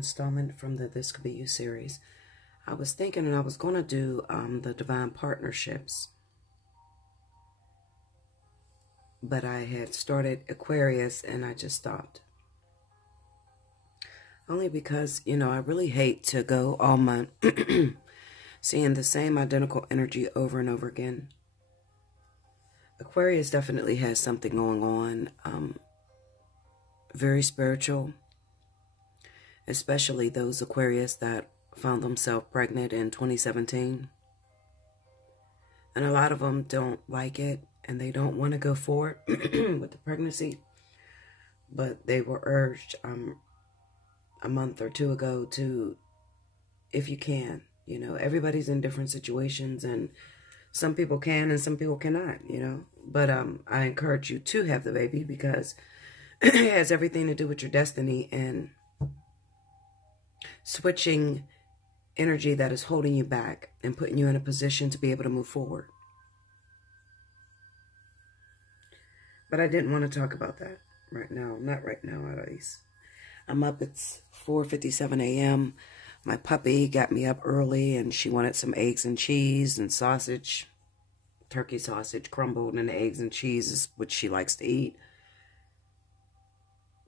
installment from the This Could Be You series. I was thinking and I was going to do the divine partnerships, but I had started Aquarius and I just stopped. Only because, you know, I really hate to go all month seeing the same identical energy over and over again. Aquarius definitely has something going on, very spiritual, especially those Aquarius that found themselves pregnant in 2017. And a lot of them don't like it and they don't want to go forward with the pregnancy. But they were urged a month or two ago to, if you can, you know, everybody's in different situations and some people can and some people cannot, you know. But I encourage you to have the baby because it has everything to do with your destiny and switching energy that is holding you back and putting you in a position to be able to move forward. But I didn't want to talk about that right now. Not right now, at least. I'm up. It's 4:57 a.m. My puppy got me up early and she wanted some eggs and cheese and sausage. Turkey sausage crumbled and the eggs and cheese is what she likes to eat.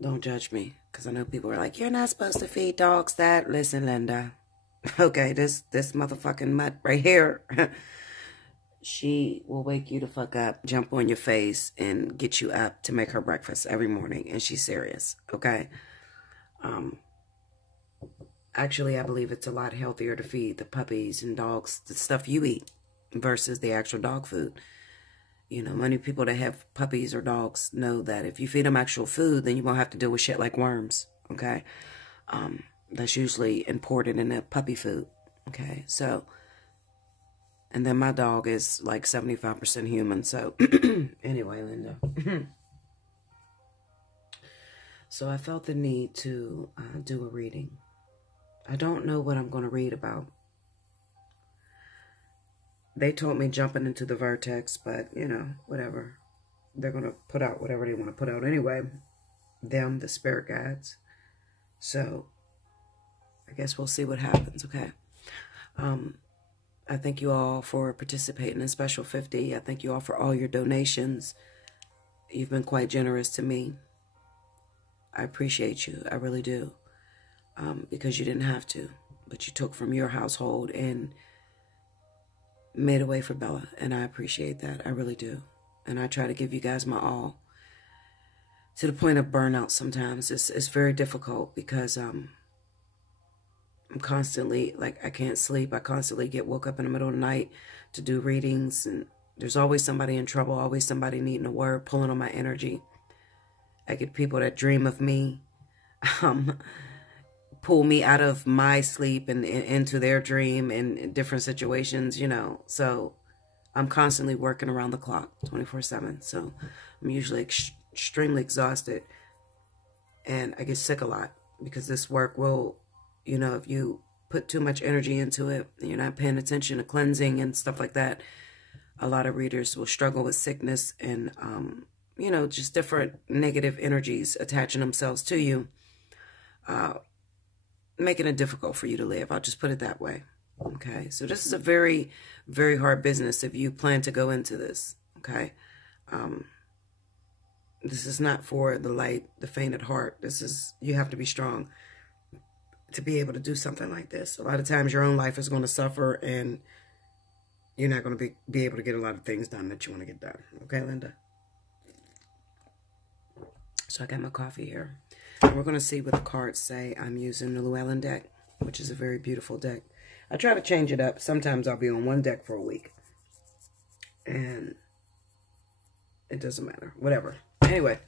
Don't judge me, because I know people are like, you're not supposed to feed dogs that. Listen, Linda. Okay, this motherfucking mutt right here. She will wake you the fuck up, jump on your face, and get you up to make her breakfast every morning. And she's serious, okay? Actually, I believe it's a lot healthier to feed the puppies and dogs the stuff you eat versus the actual dog food. You know, many people that have puppies or dogs know that if you feed them actual food, then you won't have to deal with shit like worms, okay? That's usually imported in the puppy food, okay? So, and then my dog is like 75% human, so anyway, Linda. So I felt the need to do a reading. I don't know what I'm going to read about. They told me jumping into the Vertex, but, you know, whatever. They're going to put out whatever they want to put out anyway. Them, the spirit guides. So, I guess we'll see what happens, okay? I thank you all for participating in Special 50. I thank you all for all your donations. You've been quite generous to me. I appreciate you. I really do. Because you didn't have to. But you took from your household and made a way for Bella, and I appreciate that. I really do. And I try to give you guys my all to the point of burnout sometimes. It's very difficult because I'm constantly, like, I can't sleep. I constantly get woke up in the middle of the night to do readings, and there's always somebody in trouble, always somebody needing a word, pulling on my energy. I get people that dream of me, pull me out of my sleep and into their dream in different situations, you know. So I'm constantly working around the clock, 24/7. So I'm usually extremely exhausted. And I get sick a lot because this work will, you know, if you put too much energy into it, and you're not paying attention to cleansing and stuff like that, a lot of readers will struggle with sickness and, you know, just different negative energies attaching themselves to you. Making it difficult for you to live. I'll just put it that way. Okay. So this is a very, very hard business if you plan to go into this. Okay. This is not for the faint at heart. This is, you have to be strong to be able to do something like this. A lot of times your own life is going to suffer and you're not going to be able to get a lot of things done that you want to get done. Okay, Linda? So I got my coffee here. And we're going to see what the cards say. I'm using the Llewellyn deck, which is a very beautiful deck. I try to change it up. Sometimes I'll be on one deck for a week. And it doesn't matter. Whatever. Anyway,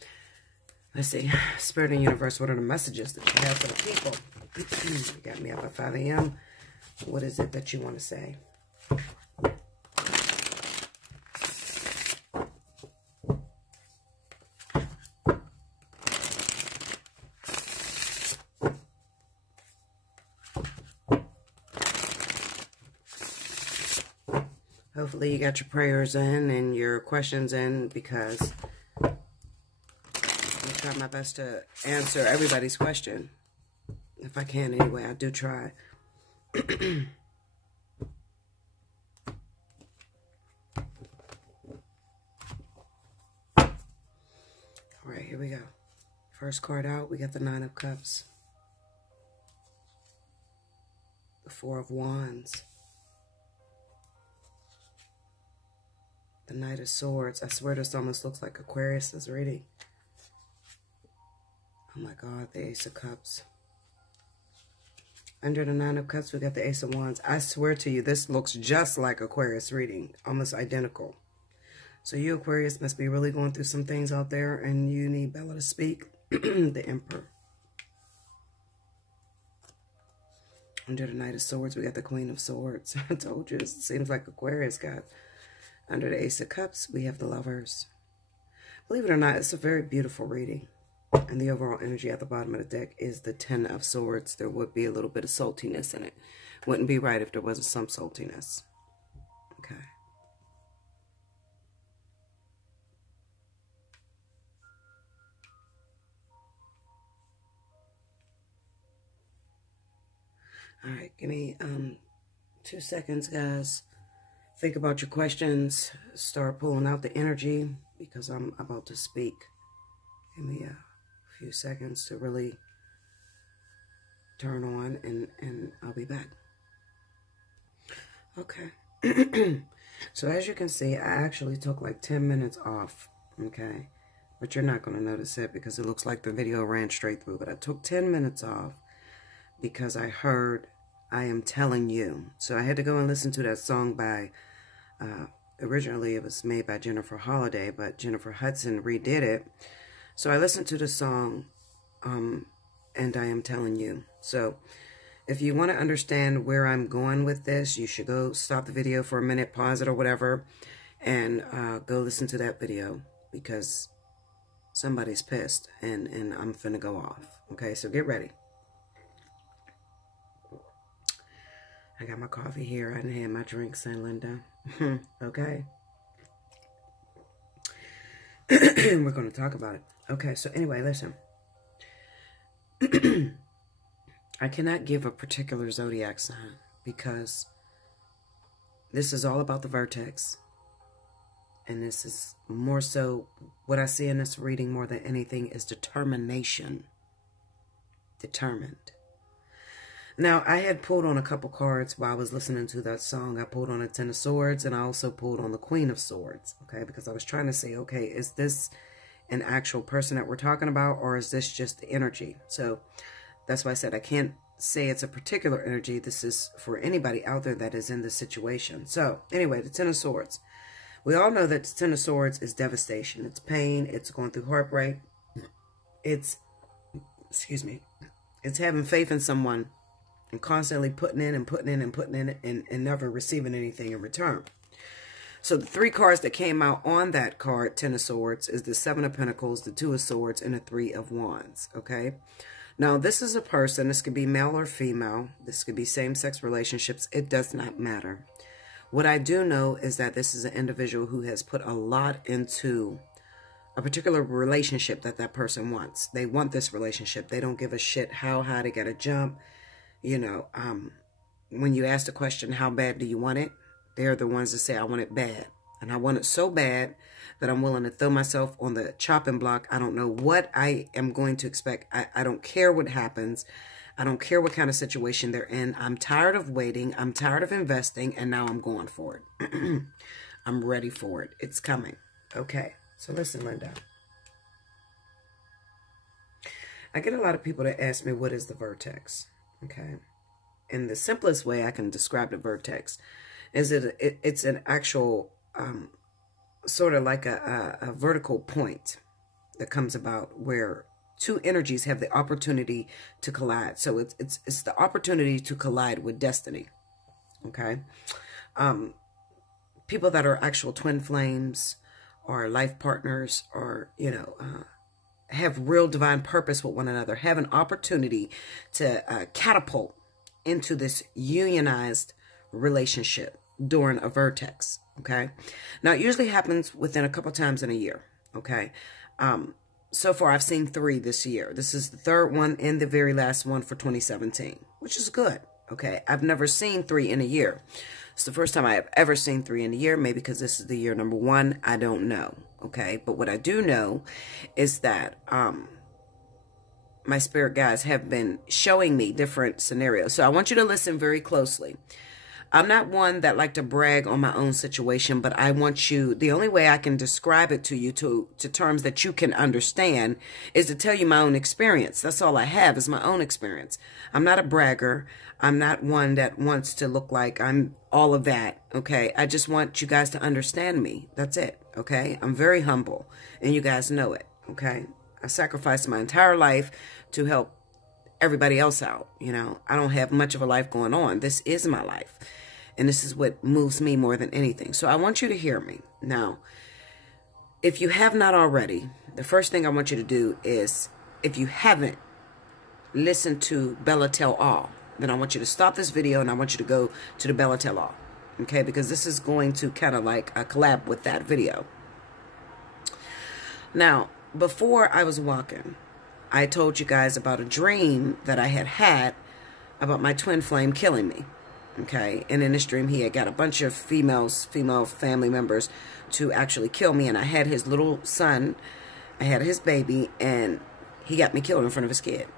let's see. Spirit and Universe, what are the messages that you have for the people? You got me up at 5 a.m. What is it that you want to say? Hopefully you got your prayers in and your questions in, because I try my best to answer everybody's question. If If I can anyway, I do try. All right, here we go. First card out, we got the Nine of Cups. The Four of Wands. The Knight of Swords. I swear this almost looks like Aquarius is reading. Oh my God, the Ace of Cups. Under the Nine of Cups, we got the Ace of Wands. I swear to you, this looks just like Aquarius reading. Almost identical. So you, Aquarius, must be really going through some things out there, and you need Bella to speak. The Emperor. Under the Knight of Swords, we got the Queen of Swords. I told you, it seems like Aquarius, guys. Under the Ace of Cups, we have the Lovers. Believe it or not, it's a very beautiful reading. And the overall energy at the bottom of the deck is the Ten of Swords. There would be a little bit of saltiness in it. Wouldn't be right if there wasn't some saltiness. Okay. All right, give me 2 seconds, guys. Think about your questions. Start pulling out the energy because I'm about to speak. Give me a few seconds to really turn on, and I'll be back. Okay. So as you can see, I actually took like 10 minutes off, okay? But you're not going to notice it because it looks like the video ran straight through. But I took 10 minutes off because I heard I Am Telling You. So I had to go and listen to that song by, originally it was made by Jennifer Holliday, but Jennifer Hudson redid it. So I listened to the song, and I Am Telling You. So if you want to understand where I'm going with this, you should go stop the video for a minute, pause it or whatever, and go listen to that video because somebody's pissed and I'm finna go off. Okay, so get ready. I got my coffee here. I didn't have my drinks in, Linda. Okay. We're going to talk about it. Okay, so anyway, listen. I cannot give a particular zodiac sign because this is all about the Vertex. And this is more so, what I see in this reading more than anything is determination. Determined. Now, I had pulled on a couple cards while I was listening to that song. I pulled on a Ten of Swords, and I also pulled on the Queen of Swords, okay? Because I was trying to say, okay, is this an actual person that we're talking about, or is this just the energy? So that's why I said I can't say it's a particular energy. This is for anybody out there that is in this situation. So anyway, the Ten of Swords. We all know that the Ten of Swords is devastation. It's pain. It's going through heartbreak. It's, excuse me, it's having faith in someone and constantly putting in and putting in and putting in and never receiving anything in return. So the three cards that came out on that card, Ten of Swords, is the Seven of Pentacles, the Two of Swords, and the Three of Wands, okay? Now, this is a person. This could be male or female. This could be same-sex relationships. It does not matter. What I do know is that this is an individual who has put a lot into a particular relationship that that person wants. They want this relationship. They don't give a shit how high they got to jump. You know, when you ask the question, how bad do you want it? They're the ones that say, I want it bad. And I want it so bad that I'm willing to throw myself on the chopping block. I don't know what I am going to expect. I don't care what happens. I don't care what kind of situation they're in. I'm tired of waiting. I'm tired of investing. And now I'm going for it. I'm ready for it. It's coming. Okay. So listen, Linda. I get a lot of people that ask me, what is the Vertex? Okay. And the simplest way I can describe the Vertex is that it's an actual sort of like a vertical point that comes about where two energies have the opportunity to collide. So it's the opportunity to collide with destiny. Okay. People that are actual twin flames or life partners or, you know, have real divine purpose with one another, have an opportunity to catapult into this unionized relationship during a Vertex, okay? Now, it usually happens within a couple times in a year, okay? so far I've seen 3 this year. This is the 3rd one and the very last one for 2017, which is good. Okay, I've never seen 3 in a year. It's the first time I have ever seen 3 in a year, maybe because this is the year number 1. I don't know. Okay, but what I do know is that my spirit guides have been showing me different scenarios. So I want you to listen very closely. I'm not one that like to brag on my own situation, but I want you, the only way I can describe it to you to terms that you can understand is to tell you my own experience. That's all I have is my own experience. I'm not a bragger. I'm not one that wants to look like I'm all of that. Okay. I just want you guys to understand me. That's it. Okay. I'm very humble and you guys know it. Okay. I sacrificed my entire life to help everybody else out. You know, I don't have much of a life going on. This is my life. And this is what moves me more than anything. So I want you to hear me. Now, if you have not already, the first thing I want you to do is, if you haven't listened to Bella Tell All, then I want you to stop this video and I want you to go to the Bella Tell All. Okay, because this is going to kind of like a collab with that video. Now, before I was walking, I told you guys about a dream that I had about my twin flame killing me. Okay, and in this dream, he had got a bunch of female family members to actually kill me. And I had his little son, I had his baby, and he got me killed in front of his kid.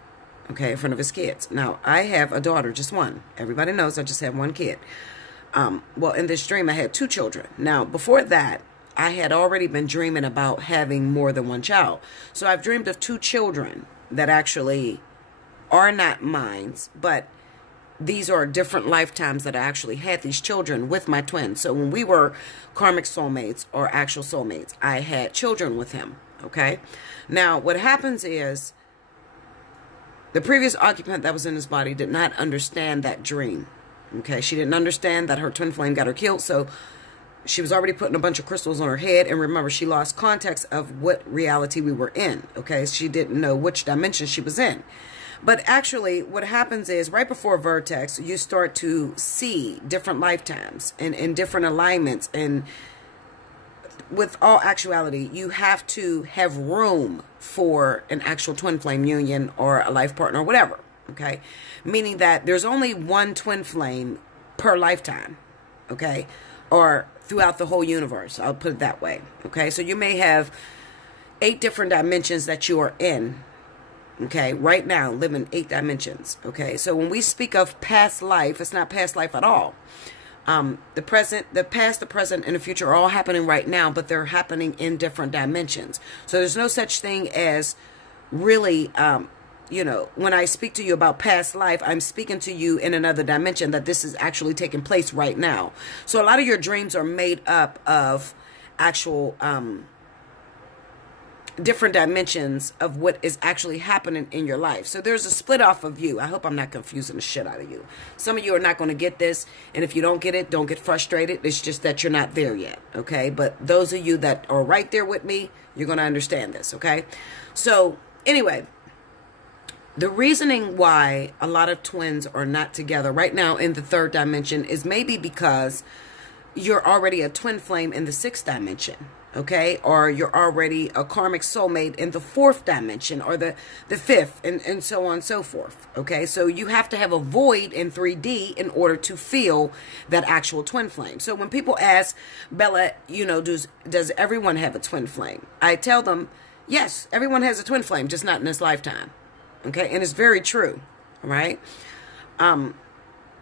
Okay, in front of his kids. Now, I have a daughter, just one. Everybody knows I just have one kid. Well, in this dream, I had 2 children. Now, before that, I had already been dreaming about having more than one child. So I've dreamed of 2 children that actually are not mine, but these are different lifetimes that I actually had these children with my twin. So when we were karmic soulmates or actual soulmates, I had children with him. Okay. Now, what happens is the previous occupant that was in his body did not understand that dream. Okay. She didn't understand that her twin flame got her killed. So she was already putting a bunch of crystals on her head. And remember, she lost context of what reality we were in. Okay. She didn't know which dimension she was in. But actually, what happens is right before Vertex, you start to see different lifetimes and different alignments. And with all actuality, you have to have room for an actual twin flame union or a life partner or whatever. Okay. Meaning that there's only one twin flame per lifetime. Okay. Or throughout the whole universe. I'll put it that way. Okay. So you may have 8 different dimensions that you are in. Okay, right now, live in 8 dimensions. Okay, so when we speak of past life, it's not past life at all. The present, the past, the present, and the future are all happening right now, but they're happening in different dimensions. So there's no such thing as really, you know, when I speak to you about past life, I'm speaking to you in another dimension that this is actually taking place right now. So a lot of your dreams are made up of actual different dimensions of what is actually happening in your life. So there's a split off of you. I hope I'm not confusing the shit out of you. Some of you are not going to get this. And if you don't get it, don't get frustrated. It's just that you're not there yet. Okay. But those of you that are right there with me, you're going to understand this. Okay. So anyway, the reasoning why a lot of twins are not together right now in the 3rd dimension is maybe because you're already a twin flame in the 6th dimension. Okay, or you're already a karmic soulmate in the 4th dimension or the 5th and so on and so forth. Okay, so you have to have a void in 3D in order to feel that actual twin flame. So when people ask, Bella, you know, does everyone have a twin flame? I tell them, yes, everyone has a twin flame, just not in this lifetime. Okay, and it's very true. All right.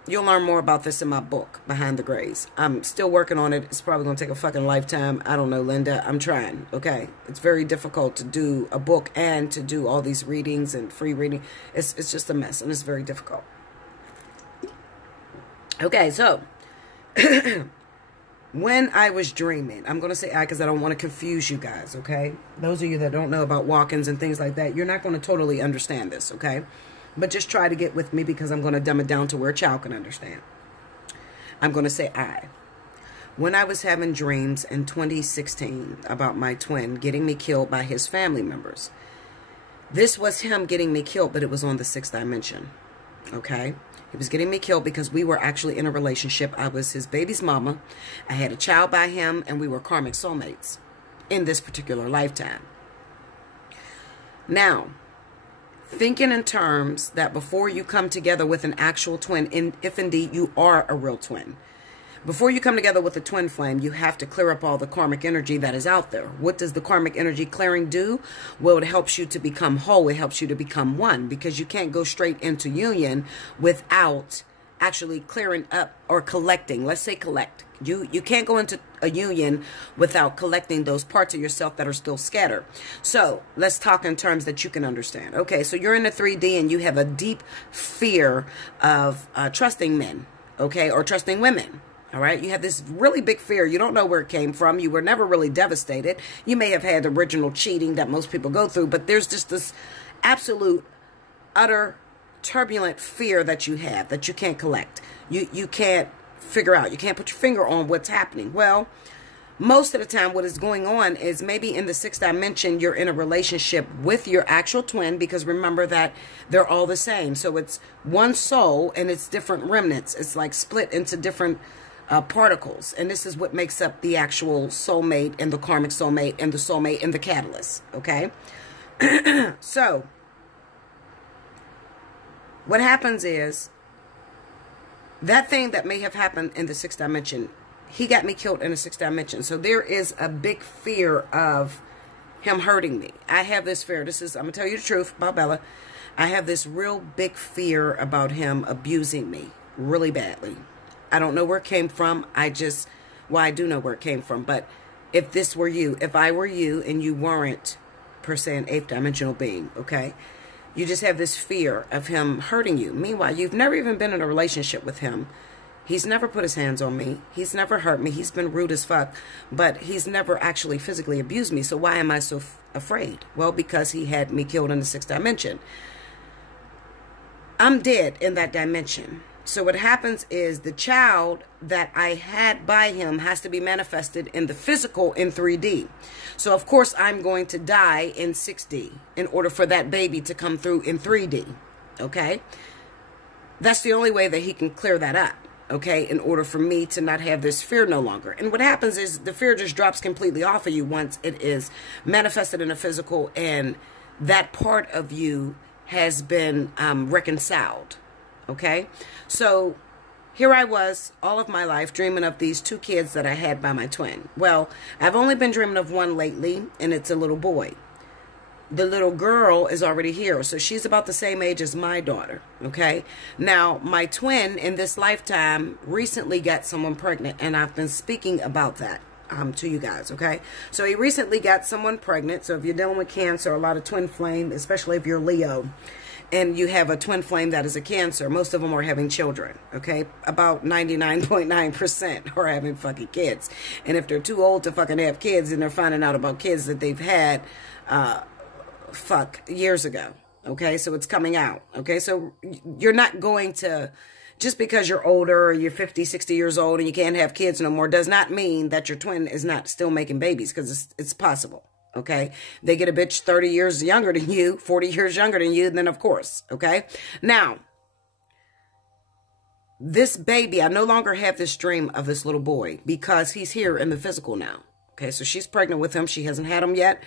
You'll learn more about this in my book, Behind the Grays. I'm still working on it. It's probably going to take a fucking lifetime. I don't know, Linda. I'm trying, okay? It's very difficult to do a book and to do all these readings and free reading. It's just a mess, and it's very difficult. Okay, so when I was dreaming, I'm going to say I because I don't want to confuse you guys, okay? Those of you that don't know about walk-ins and things like that, you're not going to totally understand this, okay? But just try to get with me because I'm going to dumb it down to where a child can understand. I'm going to say I. When I was having dreams in 2016 about my twin getting me killed by his family members, this was him getting me killed, but it was on the 6th dimension. Okay? He was getting me killed because we were actually in a relationship. I was his baby's mama. I had a child by him, and we were karmic soulmates in this particular lifetime. Now, thinking in terms that before you come together with an actual twin, if indeed you are a real twin, before you come together with a twin flame, you have to clear up all the karmic energy that is out there. What does the karmic energy clearing do? Well, it helps you to become whole. It helps you to become one, because you can't go straight into union without actually clearing up or collecting. Let's say collect. You can't go into a union without collecting those parts of yourself that are still scattered. So let's talk in terms that you can understand. Okay, so you're in the 3D and you have a deep fear of trusting men, okay, or trusting women. All right, you have this really big fear. You don't know where it came from. You were never really devastated. You may have had original cheating that most people go through, but there's just this absolute, utter, turbulent fear that you have that you can't collect. You can't figure out. You can't put your finger on what's happening. Well, most of the time what is going on is maybe in the 6th dimension, you're in a relationship with your actual twin, because remember that they're all the same. So it's one soul and it's different remnants. It's like split into different particles, and this is what makes up the actual soulmate and the karmic soulmate and the soulmate and the catalyst. Okay. So what happens is that thing that may have happened in the 6th dimension, he got me killed in the 6th dimension. So there is a big fear of him hurting me. I have this fear. I'm gonna tell you the truth about Bella. I have this real big fear about him abusing me really badly. I don't know where it came from. I do know where it came from. But if this were you, if I were you and you weren't per se an 8th dimensional being, okay, you just have this fear of him hurting you. Meanwhile, you've never even been in a relationship with him. He's never put his hands on me. He's never hurt me. He's been rude as fuck, but he's never actually physically abused me. So why am I so afraid? Well, because he had me killed in the 6th dimension. I'm dead in that dimension. So what happens is the child that I had by him has to be manifested in the physical in 3D. So of course I'm going to die in 6D in order for that baby to come through in 3D. Okay? That's the only way that he can clear that up. Okay? In order for me to not have this fear no longer. And what happens is the fear just drops completely off of you once it is manifested in the physical and that part of you has been reconciled. Okay, so here I was all of my life dreaming of these 2 kids that I had by my twin. Well, I've only been dreaming of one lately, and it's a little boy. The little girl is already here, so she's about the same age as my daughter. Okay, now my twin in this lifetime recently got someone pregnant, and I've been speaking about that to you guys. Okay, so he recently got someone pregnant. So if you're dealing with Cancer, a lot of twin flame, especially if you're Leo, and you have a twin flame that is a Cancer, most of them are having children, okay? About 99.9% are having fucking kids. And if they're too old to fucking have kids, then they're finding out about kids that they've had, years ago, okay? So it's coming out, okay? So you're not going to, just because you're older or you're 50, 60 years old and you can't have kids no more, does not mean that your twin is not still making babies, because it's possible. Okay, they get a bitch 30 years younger than you, 40 years younger than you, then of course, okay? Now, this baby, I no longer have this dream of this little boy because he's here in the physical now. Okay, so she's pregnant with him. She hasn't had him yet.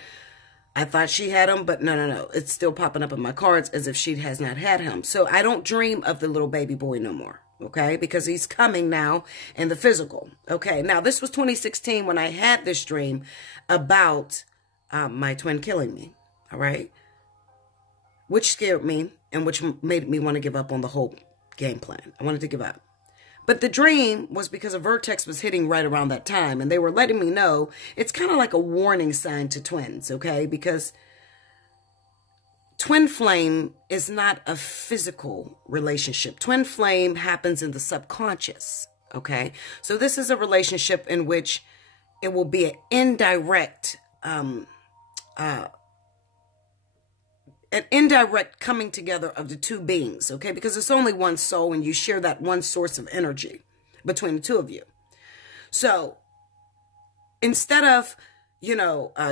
I thought she had him, but no. It's still popping up in my cards as if she has not had him. So I don't dream of the little baby boy no more. Okay, because he's coming now in the physical. Okay, now this was 2016 when I had this dream about my twin killing me, all right? Which scared me and which made me want to give up on the whole game plan. I wanted to give up. But the dream was because a Vertex was hitting right around that time, and they were letting me know it's kind of like a warning sign to twins, okay? Because twin flame is not a physical relationship. Twin flame happens in the subconscious, okay? So this is a relationship in which it will be an indirect coming together of the 2 beings, okay? Because it's only one soul and you share that one source of energy between the 2 of you. So instead of,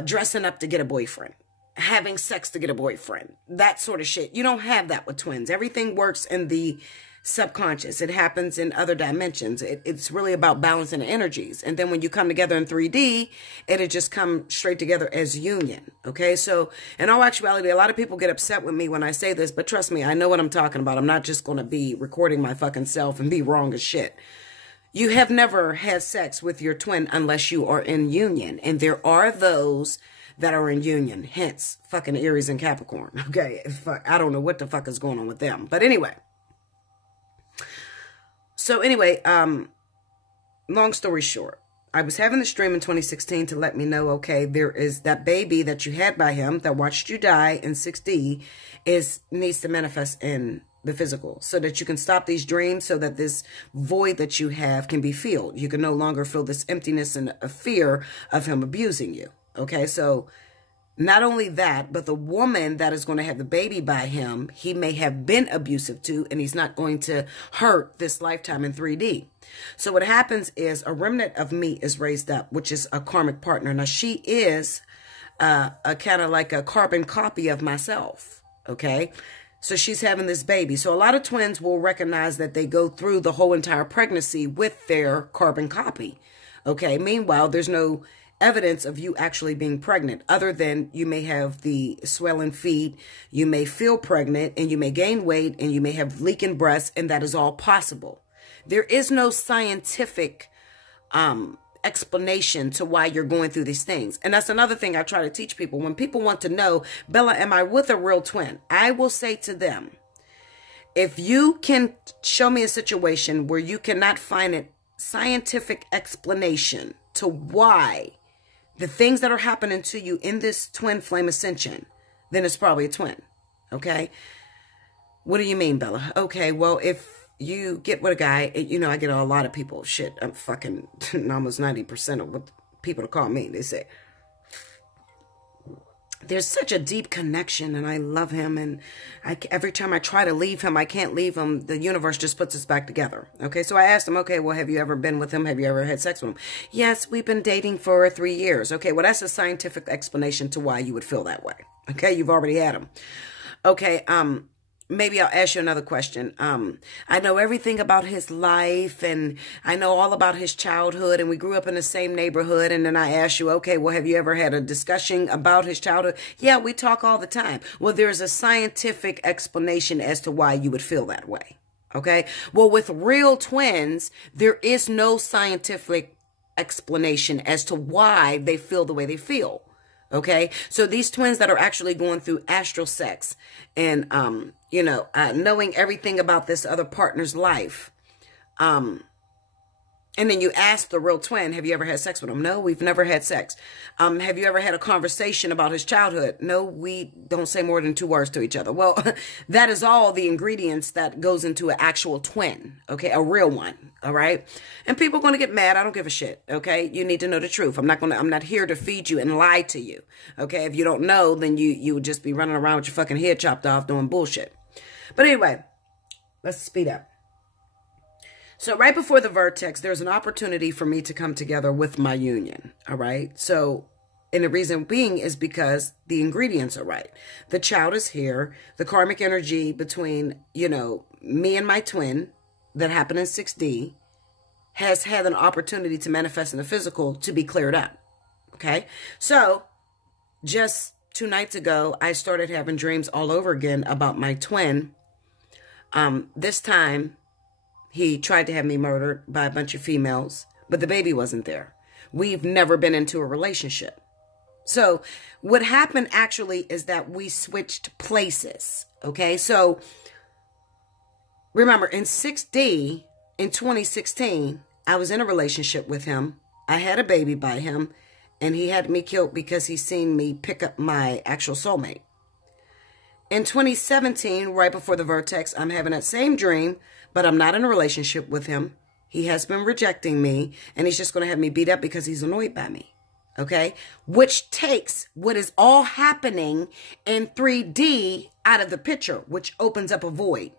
dressing up to get a boyfriend, having sex to get a boyfriend. That sort of shit. You don't have that with twins. Everything works in the subconscious. It happens in other dimensions. It's really about balancing the energies. And then when you come together in 3D, it'll just come straight together as union. Okay. So in all actuality, a lot of people get upset with me when I say this, but trust me, I know what I'm talking about. I'm not just going to be recording my fucking self and be wrong as shit. You have never had sex with your twin unless you are in union. And there are those that are in union, hence fucking Aries and Capricorn. Okay, I don't know what the fuck is going on with them. But anyway. So anyway, long story short, I was having this dream in 2016 to let me know, okay, there is that baby that you had by him that watched you die in 6D needs to manifest in the physical so that you can stop these dreams, so that this void that you have can be filled. You can no longer feel this emptiness and a fear of him abusing you. Okay, so not only that, but the woman that is going to have the baby by him, he may have been abusive to, and he's not going to hurt this lifetime in 3D. So what happens is a remnant of me is raised up, which is a karmic partner. Now, she is a kind of like a carbon copy of myself, okay? So she's having this baby. So a lot of twins will recognize that they go through the whole entire pregnancy with their carbon copy, okay? Meanwhile, there's no evidence of you actually being pregnant, other than you may have the swelling feet, you may feel pregnant, and you may gain weight, and you may have leaking breasts, and that is all possible. There is no scientific explanation to why you're going through these things. And that's another thing I try to teach people. When people want to know, Bella, am I with a real twin? I will say to them, if you can show me a situation where you cannot find a scientific explanation to why the things that are happening to you in this twin flame ascension, then it's probably a twin. Okay. What do you mean, Bella? Okay. Well, if you get with a guy, you know, I get a lot of people, shit, I'm fucking almost 90% of what people call me. They say, there's such a deep connection and I love him. And every time I try to leave him, I can't leave him. The universe just puts us back together. Okay. So I asked him, okay, well, have you ever been with him? Have you ever had sex with him? Yes, we've been dating for 3 years. Okay. Well, that's a scientific explanation to why you would feel that way. Okay. You've already had him. Okay. Maybe I'll ask you another question. I know everything about his life and I know all about his childhood and we grew up in the same neighborhood. And then I ask you, okay, well, have you ever had a discussion about his childhood? Yeah, we talk all the time. Well, there's a scientific explanation as to why you would feel that way. Okay. Well, with real twins, there is no scientific explanation as to why they feel the way they feel. Okay. So these twins that are actually going through astral sex and, you know, knowing everything about this other partner's life. And then you ask the real twin, have you ever had sex with him? No, we've never had sex. Have you ever had a conversation about his childhood? No, we don't say more than 2 words to each other. Well, that is all the ingredients that goes into an actual twin. Okay. A real one. All right. And people are going to get mad. I don't give a shit. Okay. You need to know the truth. I'm not here to feed you and lie to you. Okay. If you don't know, then you would just be running around with your fucking head chopped off doing bullshit. But anyway, let's speed up. So right before the Vertex, there's an opportunity for me to come together with my union. All right. So, and the reason being is because the ingredients are right. The child is here. The karmic energy between, you know, me and my twin that happened in 6D has had an opportunity to manifest in the physical to be cleared up. Okay. So just 2 nights ago, I started having dreams all over again about my twin. This time, he tried to have me murdered by a bunch of females, but the baby wasn't there. We've never been into a relationship. So what happened actually is that we switched places. Okay. So remember in 6D in 2016, I was in a relationship with him. I had a baby by him and he had me killed because he seen me pick up my actual soulmate. In 2017, right before the Vertex, I'm having that same dream, but I'm not in a relationship with him. He has been rejecting me, and he's just going to have me beat up because he's annoyed by me. Okay? Which takes what is all happening in 3D out of the picture, which opens up a void.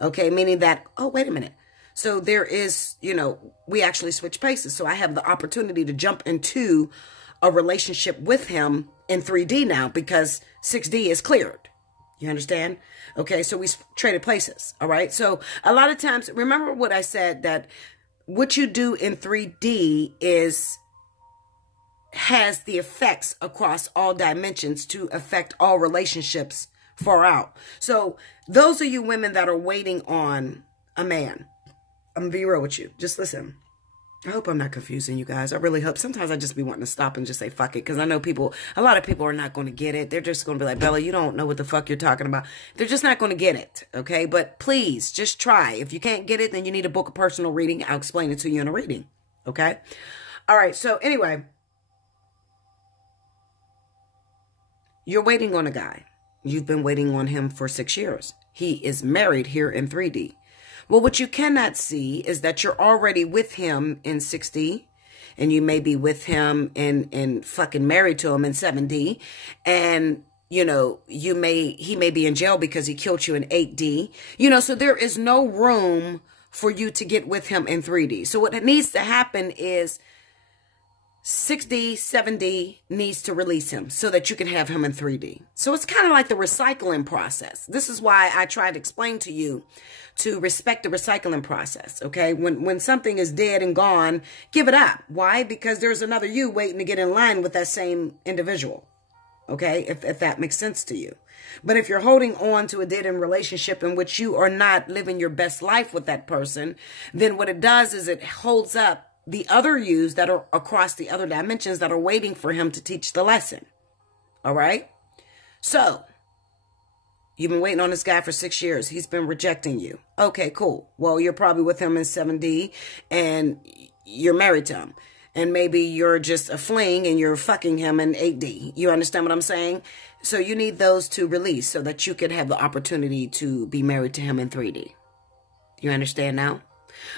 Okay? Meaning that, oh, wait a minute. So there is, you know, we actually switch places. So I have the opportunity to jump into a relationship with him in 3D now because 6D is cleared. You understand? Okay, so we traded places, all right? So a lot of times, remember what I said, that what you do in 3D has the effects across all dimensions to affect all relationships far out. So those of you women that are waiting on a man, I'm going to be real with you. Just listen. I hope I'm not confusing you guys. I really hope. Sometimes I just be wanting to stop and just say, fuck it. Because I know a lot of people are not going to get it. They're just going to be like, Bella, you don't know what the fuck you're talking about. They're just not going to get it. Okay. But please just try. If you can't get it, then you need to book a personal reading. I'll explain it to you in a reading. Okay. All right. So anyway, you're waiting on a guy. You've been waiting on him for 6 years. He is married here in 3D. Well, what you cannot see is that you're already with him in 6D, and you may be with him and fucking married to him in 7D, and you know, he may be in jail because he killed you in 8D. You know, so there is no room for you to get with him in 3D. So what needs to happen is 6D, 7D needs to release him so that you can have him in 3D. So it's kind of like the recycling process. This is why I try to explain to you to respect the recycling process, okay? When something is dead and gone, give it up. Why? Because there's another you waiting to get in line with that same individual, okay? If that makes sense to you. But if you're holding on to a dead-end relationship in which you are not living your best life with that person, then what it does is it holds up the other yous that are across the other dimensions that are waiting for him to teach the lesson. All right? So, you've been waiting on this guy for 6 years. He's been rejecting you. Okay, cool. Well, you're probably with him in 7D and you're married to him. And maybe you're just a fling and you're fucking him in 8D. You understand what I'm saying? So you need those to release so that you can have the opportunity to be married to him in 3D. You understand now?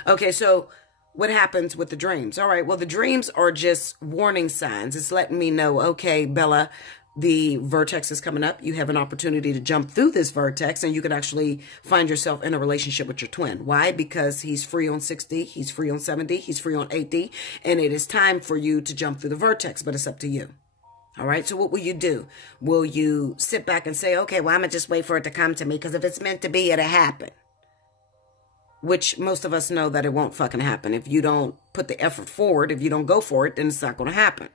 Okay, so what happens with the dreams? All right, well, the dreams are just warning signs. It's letting me know, okay, Bella, the vertex is coming up. You have an opportunity to jump through this vertex and you can actually find yourself in a relationship with your twin. Why? Because he's free on 6D, he's free on 7D, he's free on 8D, and it is time for you to jump through the vertex, but it's up to you. All right, so what will you do? Will you sit back and say, okay, well, I'm going to just wait for it to come to me because if it's meant to be, it'll happen? Which most of us know that it won't fucking happen. If you don't put the effort forward, if you don't go for it, then it's not going to happen.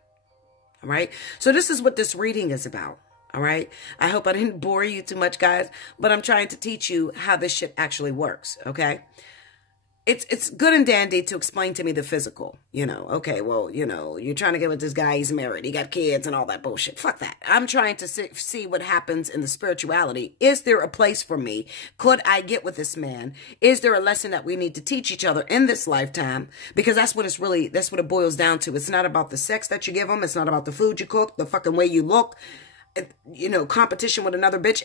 All right. So this is what this reading is about. All right. I hope I didn't bore you too much, guys, but I'm trying to teach you how this shit actually works. Okay. It's good and dandy to explain to me the physical, you know, okay, well, you know, you're trying to get with this guy, he's married, he got kids and all that bullshit. Fuck that. I'm trying to see what happens in the spirituality. Is there a place for me? Could I get with this man? Is there a lesson that we need to teach each other in this lifetime? Because that's what it boils down to. It's not about the sex that you give them. It's not about the food you cook, the fucking way you look, you know, competition with another bitch.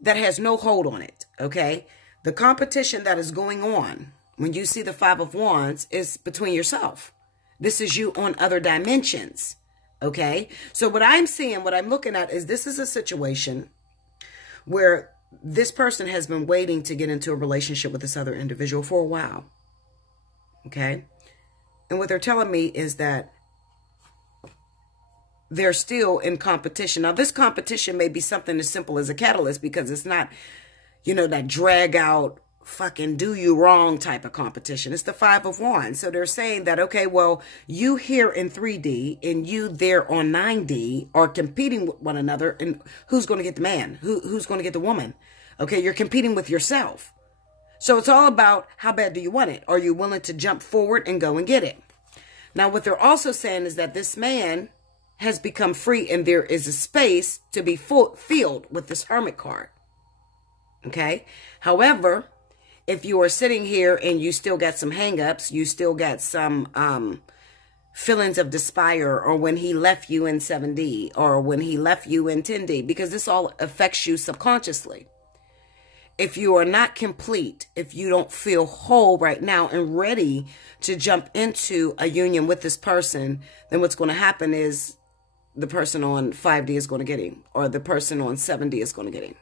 That has no hold on it. Okay. The competition that is going on when you see the 5 of Wands is between yourself. This is you on other dimensions. Okay. So what I'm seeing, what I'm looking at is this is a situation where this person has been waiting to get into a relationship with this other individual for a while. Okay. And what they're telling me is that they're still in competition. Now, this competition may be something as simple as a catalyst because it's not, you know, that drag out fucking do you wrong type of competition. It's the 5 of Wands. So they're saying that, okay, well, you here in 3D and you there on 9D are competing with one another. And who's going to get the man? Who's going to get the woman? Okay, you're competing with yourself. So it's all about how bad do you want it? Are you willing to jump forward and go and get it? Now, what they're also saying is that this man has become free and there is a space to be filled with this Hermit card. Okay. However, if you are sitting here and you still got some hangups, you still got some feelings of despair, or when he left you in 7D or when he left you in 10D, because this all affects you subconsciously. If you are not complete, if you don't feel whole right now and ready to jump into a union with this person, then what's going to happen is the person on 5D is going to get him, or the person on 7D is going to get him.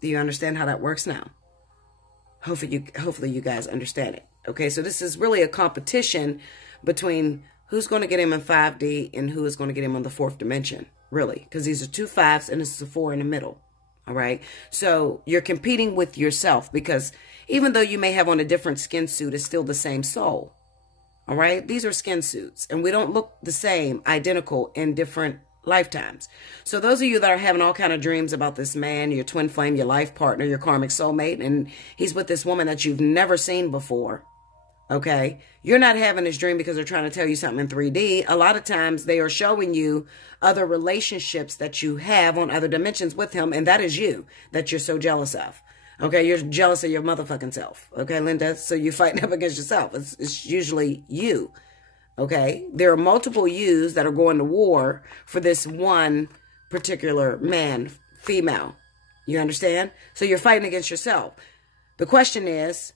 Do you understand how that works now? Hopefully you guys understand it. Okay, so this is really a competition between Who's going to get him in 5D and who is going to get him on the 4th dimension? Really? Because these are 2 5s and this is a 4 in the middle. All right. So you're competing with yourself because even though you may have on a different skin suit, it's still the same soul. All right. These are skin suits and we don't look the same, identical in different lifetimes. So those of you that are having all kind of dreams about this man, your twin flame, your life partner, your karmic soulmate, and he's with this woman that you've never seen before. Okay. You're not having this dream because they're trying to tell you something in 3D. A lot of times they are showing you other relationships that you have on other dimensions with him. And that is you that you're so jealous of. Okay. You're jealous of your motherfucking self. Okay, Linda. So you're fighting up against yourself. It's usually you. Okay. There are multiple yous that are going to war for this one particular man, female. You understand? So you're fighting against yourself. The question is,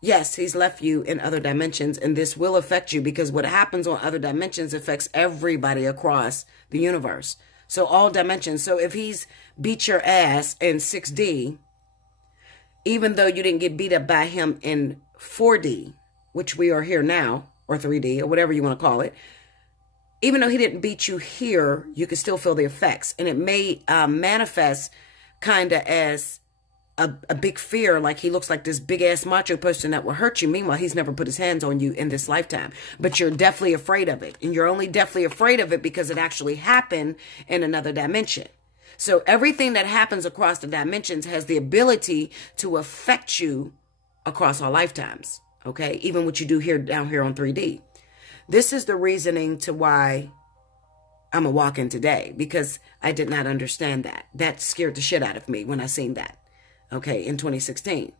yes, he's left you in other dimensions, and this will affect you because what happens on other dimensions affects everybody across the universe. So all dimensions. So if he's beat your ass in 6D, even though you didn't get beat up by him in 4D, which we are here now, or 3D, or whatever you want to call it, even though he didn't beat you here, you can still feel the effects. And it may manifest kind of as a big fear, like he looks like this big-ass macho person that will hurt you. Meanwhile, he's never put his hands on you in this lifetime. But you're definitely afraid of it. And you're only definitely afraid of it because it actually happened in another dimension. So everything that happens across the dimensions has the ability to affect you across all lifetimes. Okay? Even what you do here down here on 3D. This is the reasoning to why I'm a walk-in today. Because I did not understand that. That scared the shit out of me when I seen that. Okay, in 2016.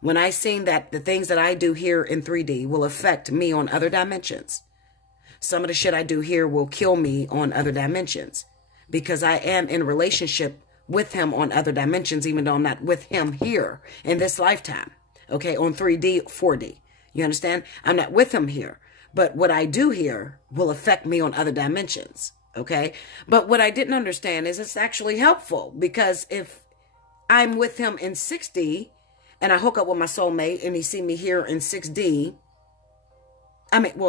When I seen that the things that I do here in 3D will affect me on other dimensions. Some of the shit I do here will kill me on other dimensions. Because I am in relationship with him on other dimensions, even though I'm not with him here in this lifetime. Okay, on 3D, 4D. You understand? I'm not with him here. But what I do here will affect me on other dimensions. Okay? But what I didn't understand is it's actually helpful. Because if I'm with him in 6D and I hook up with my soulmate and he see me here in 6D.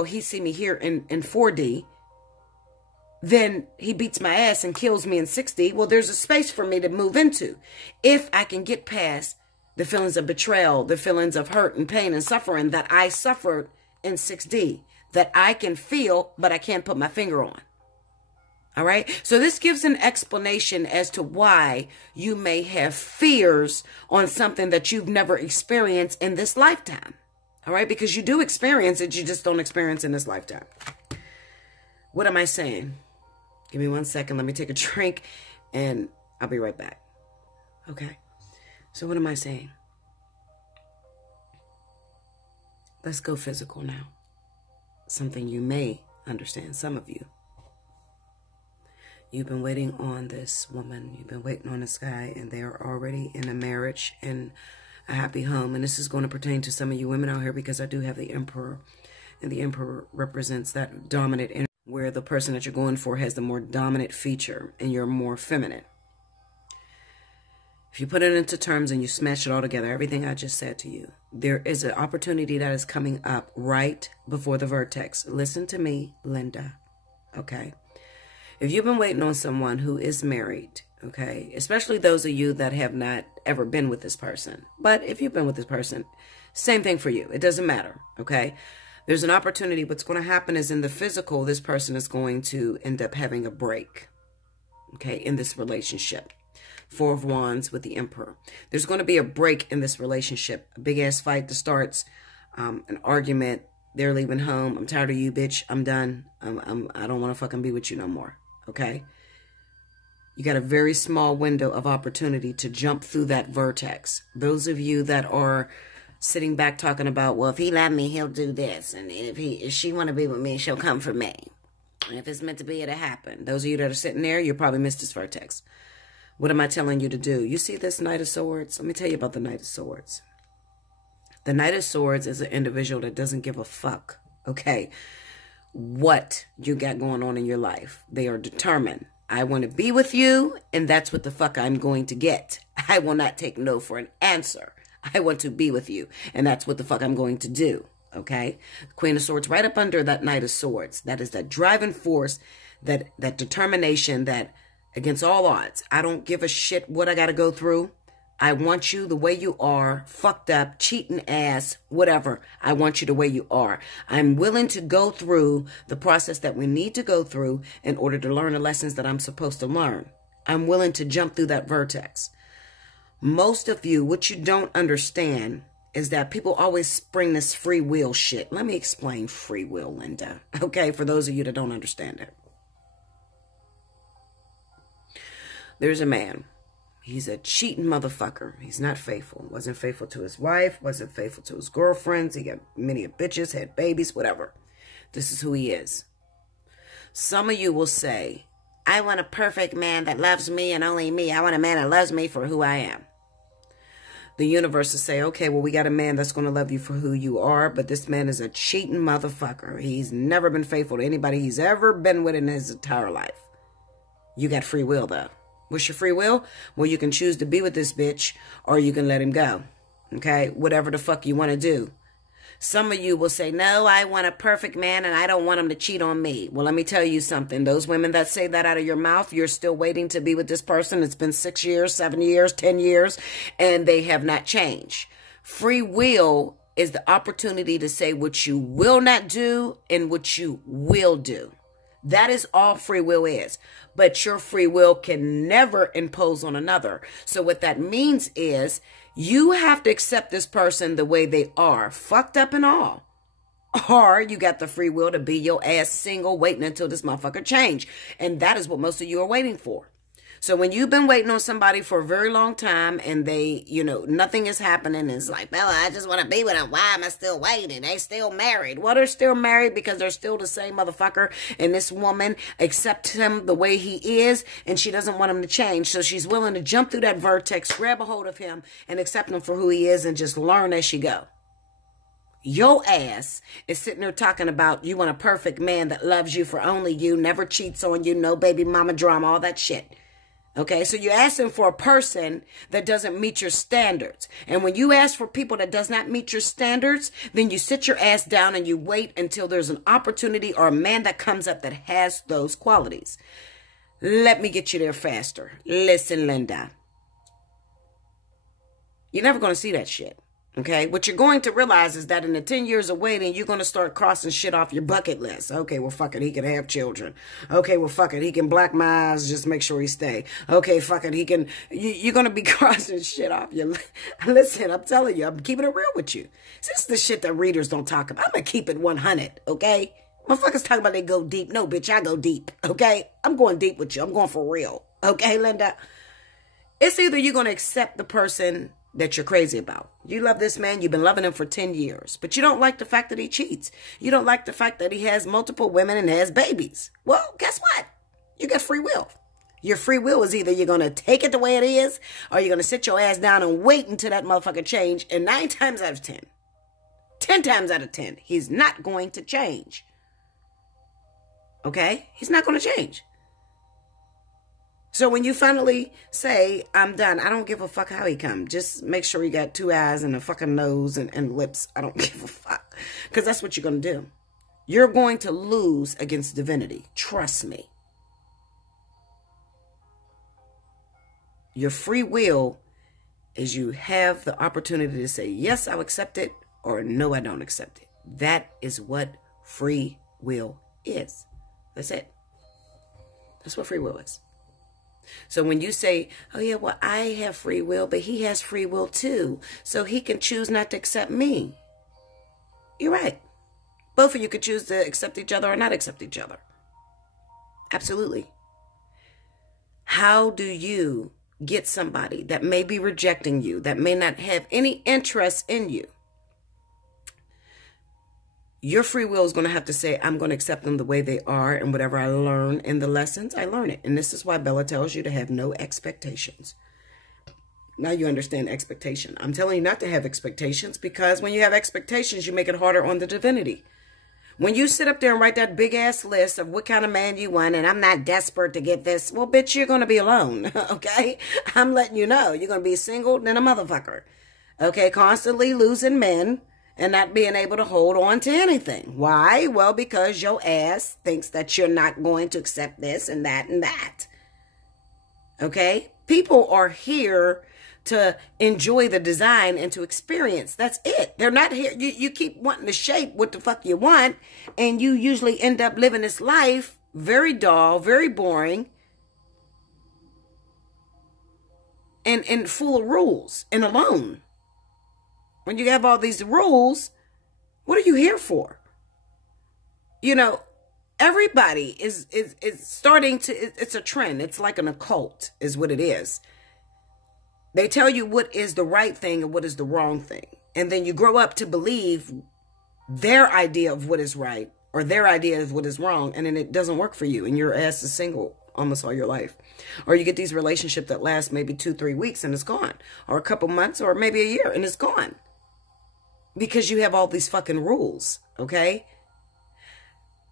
He see me here in 4D. Then he beats my ass and kills me in 6D. Well, there's a space for me to move into. If I can get past the feelings of betrayal, the feelings of hurt and pain and suffering that I suffered in 6D. That I can feel, but I can't put my finger on. All right. So this gives an explanation as to why you may have fears on something that you've never experienced in this lifetime. All right. Because you do experience it. You just don't experience in this lifetime. What am I saying? Give me 1 second. Let me take a drink and I'll be right back. Okay. So what am I saying? Let's go physical now. Something you may understand, some of you. You've been waiting on this woman. You've been waiting on this guy, and they are already in a marriage and a happy home. And this is going to pertain to some of you women out here because I do have the Emperor. And the Emperor represents that dominant energy where the person that you're going for has the more dominant feature and you're more feminine. If you put it into terms and you smash it all together, everything I just said to you, there is an opportunity that is coming up right before the vertex. Listen to me, Linda. Okay? If you've been waiting on someone who is married, okay, especially those of you that have not ever been with this person, but if you've been with this person, same thing for you. It doesn't matter, okay? There's an opportunity. What's going to happen is in the physical, this person is going to end up having a break, okay, in this relationship. 4 of Wands with the Emperor. There's going to be a break in this relationship. A big-ass fight that starts, an argument. They're leaving home. I'm tired of you, bitch. I'm done. I don't want to fucking be with you no more. Okay? You got a very small window of opportunity to jump through that vertex. Those of you that are sitting back talking about, well, if he love me, he'll do this. And if she want to be with me, she'll come for me. And if it's meant to be, it'll happen. Those of you that are sitting there, you probably missed this vertex. What am I telling you to do? You see this Knight of Swords? Let me tell you about the Knight of Swords. The Knight of Swords is an individual that doesn't give a fuck, okay, what you got going on in your life. They are determined. I want to be with you, and that's what the fuck I'm going to get. I will not take no for an answer. I want to be with you, and that's what the fuck I'm going to do, okay? Queen of Swords right up under that Knight of Swords. That is that driving force, that determination that against all odds, I don't give a shit what I got to go through. I want you the way you are, fucked up, cheating ass, whatever. I want you the way you are. I'm willing to go through the process that we need to go through in order to learn the lessons that I'm supposed to learn. I'm willing to jump through that vertex. Most of you, what you don't understand is that people always bring this free will shit. Let me explain free will, Linda. Okay, for those of you that don't understand it. There's a man. He's a cheating motherfucker. He's not faithful. Wasn't faithful to his wife. Wasn't faithful to his girlfriends. He got many bitches, had babies, whatever. This is who he is. Some of you will say, I want a perfect man that loves me and only me. I want a man that loves me for who I am. The universe will say, okay, well, we got a man that's going to love you for who you are, but this man is a cheating motherfucker. He's never been faithful to anybody he's ever been with in his entire life. You got free will, though. What's your free will? Well, you can choose to be with this bitch or you can let him go. Okay? Whatever the fuck you want to do. Some of you will say, no, I want a perfect man and I don't want him to cheat on me. Well, let me tell you something. Those women that say that out of your mouth, you're still waiting to be with this person. It's been 6 years, 7 years, 10 years, and they have not changed. Free will is the opportunity to say what you will not do and what you will do. That is all free will is. But your free will can never impose on another. So what that means is you have to accept this person the way they are, fucked up and all. Or you got the free will to be your ass single waiting until this motherfucker change. And that is what most of you are waiting for. So when you've been waiting on somebody for a very long time and they, nothing is happening, it's like, Bella, I just want to be with him. Why am I still waiting? They still married. Well, they're still married because they're still the same motherfucker. And this woman accepts him the way he is and she doesn't want him to change. So she's willing to jump through that vertex, grab a hold of him and accept him for who he is and just learn as she go. Your ass is sitting there talking about you want a perfect man that loves you for only you, never cheats on you, no baby mama drama, all that shit. Okay, so you're asking for a person that doesn't meet your standards. And when you ask for people that does not meet your standards, then you sit your ass down and you wait until there's an opportunity or a man that comes up that has those qualities. Let me get you there faster. Listen, Linda. You're never going to see that shit. Okay, what you're going to realize is that in the 10 years of waiting, you're going to start crossing shit off your bucket list. Okay, well, fuck it, he can have children. Okay, well, fuck it, he can black my eyes, just make sure he stay. Okay, fuck it, he can, you're going to be crossing shit off your, listen, I'm telling you, I'm keeping it real with you. This is the shit that readers don't talk about. I'm going to keep it 100, okay? Motherfuckers talk about they go deep. No, bitch, I go deep, okay? I'm going deep with you. I'm going for real, okay, Linda? It's either you're going to accept the person that you're crazy about. You love this man, you've been loving him for 10 years, but you don't like the fact that he cheats. You don't like the fact that he has multiple women and has babies. Well, guess what? You got free will. Your free will is either you're going to take it the way it is, or you're going to sit your ass down and wait until that motherfucker change, and 9 times out of 10, 10 times out of 10, he's not going to change. Okay? He's not going to change. So when you finally say, I'm done, I don't give a fuck how he come. Just make sure he got 2 eyes and a fucking nose and lips. I don't give a fuck. Because that's what you're going to do. You're going to lose against divinity. Trust me. Your free will is you have the opportunity to say, yes, I'll accept it, or no, I don't accept it. That is what free will is. That's it. That's what free will is. So when you say, oh yeah, well, I have free will, but he has free will too, so he can choose not to accept me. You're right. Both of you could choose to accept each other or not accept each other. Absolutely. How do you get somebody that may be rejecting you, that may not have any interest in you? Your free will is going to have to say, I'm going to accept them the way they are, and whatever I learn in the lessons, I learn it. And this is why Bella tells you to have no expectations. Now you understand expectation. I'm telling you not to have expectations, because when you have expectations, you make it harder on the divinity. When you sit up there and write that big-ass list of what kind of man you want, and I'm not desperate to get this, well, bitch, you're going to be alone, okay? I'm letting you know. You're going to be single than a motherfucker, okay? Constantly losing men. and not being able to hold on to anything. Why? Well, because your ass thinks that you're not going to accept this and that and that. Okay? People are here to enjoy the design and to experience. That's it. They're not here. You keep wanting to shape what the fuck you want, and you usually end up living this life very dull, very boring, and full of rules and alone. When you have all these rules, what are you here for? You know, everybody is starting to, it's a trend. It's like an occult is what it is. They tell you what is the right thing and what is the wrong thing. And then you grow up to believe their idea of what is right or their idea of what is wrong. And then it doesn't work for you. And your ass is single almost all your life. Or you get these relationships that last maybe 2-3 weeks and it's gone. Or a couple months or maybe a year and it's gone. Because you have all these fucking rules. Okay?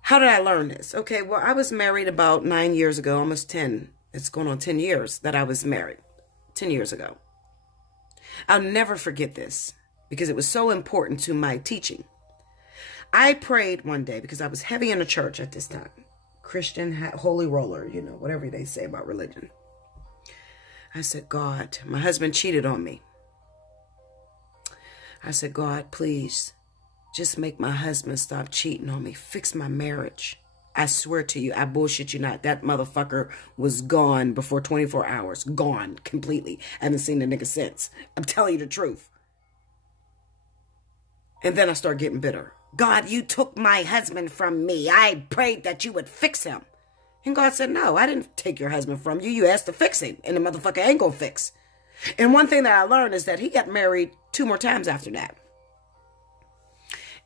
How did I learn this? Okay, well, I was married about 9 years ago, almost 10. It's going on 10 years that I was married. 10 years ago. I'll never forget this because it was so important to my teaching. I prayed one day because I was heavy in the church at this time. Christian, holy roller, you know, whatever they say about religion. I said, God, my husband cheated on me. I said, God, please, just make my husband stop cheating on me. Fix my marriage. I swear to you, I bullshit you not. That motherfucker was gone before 24 hours. Gone completely. I haven't seen the nigga since. I'm telling you the truth. And then I start getting bitter. God, you took my husband from me. I prayed that you would fix him. And God said, no, I didn't take your husband from you. You asked to fix him. And the motherfucker ain't gonna fix. And one thing that I learned is that he got married 2 more times after that.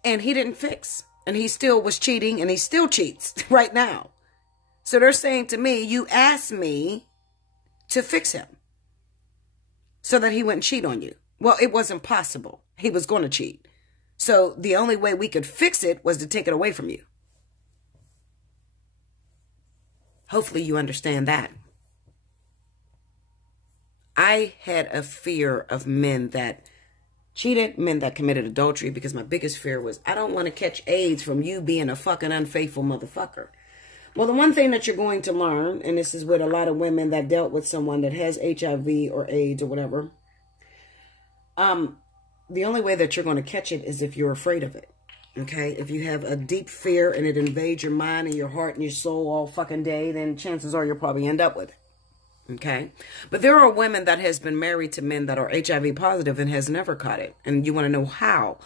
And he didn't fix. And he still was cheating, and he still cheats right now. So they're saying to me, you asked me to fix him so that he wouldn't cheat on you. Well, it wasn't possible. He was going to cheat. So the only way we could fix it was to take it away from you. Hopefully you understand that. I had a fear of men that cheated, men that committed adultery, because my biggest fear was, I don't want to catch AIDS from you being a fucking unfaithful motherfucker. Well, the one thing that you're going to learn, and this is with a lot of women that dealt with someone that has HIV or AIDS or whatever, the only way that you're going to catch it is if you're afraid of it. Okay? If you have a deep fear and it invades your mind and your heart and your soul all fucking day, then chances are you'll probably end up with it. Okay. But there are women that has been married to men that are HIV positive and has never caught it. And you want to know how.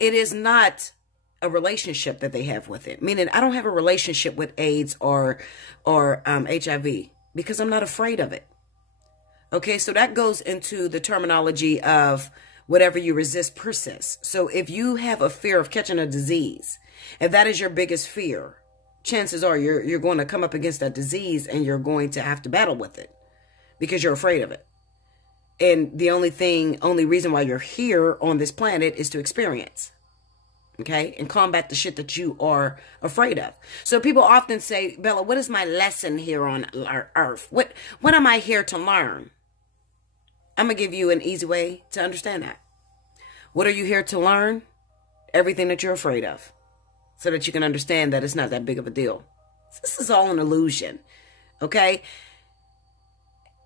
It is not a relationship that they have with it. Meaning, I don't have a relationship with AIDS or HIV because I'm not afraid of it. Okay. So that goes into the terminology of whatever you resist persists. So if you have a fear of catching a disease, if that is your biggest fear, chances are you're going to come up against that disease and you're going to have to battle with it. Because you're afraid of it. And the only reason why you're here on this planet is to experience. Okay? And combat the shit that you are afraid of. So people often say, Bella, what is my lesson here on earth? What am I here to learn? I'm going to give you an easy way to understand that. What are you here to learn? Everything that you're afraid of. So that you can understand that it's not that big of a deal. This is all an illusion. Okay?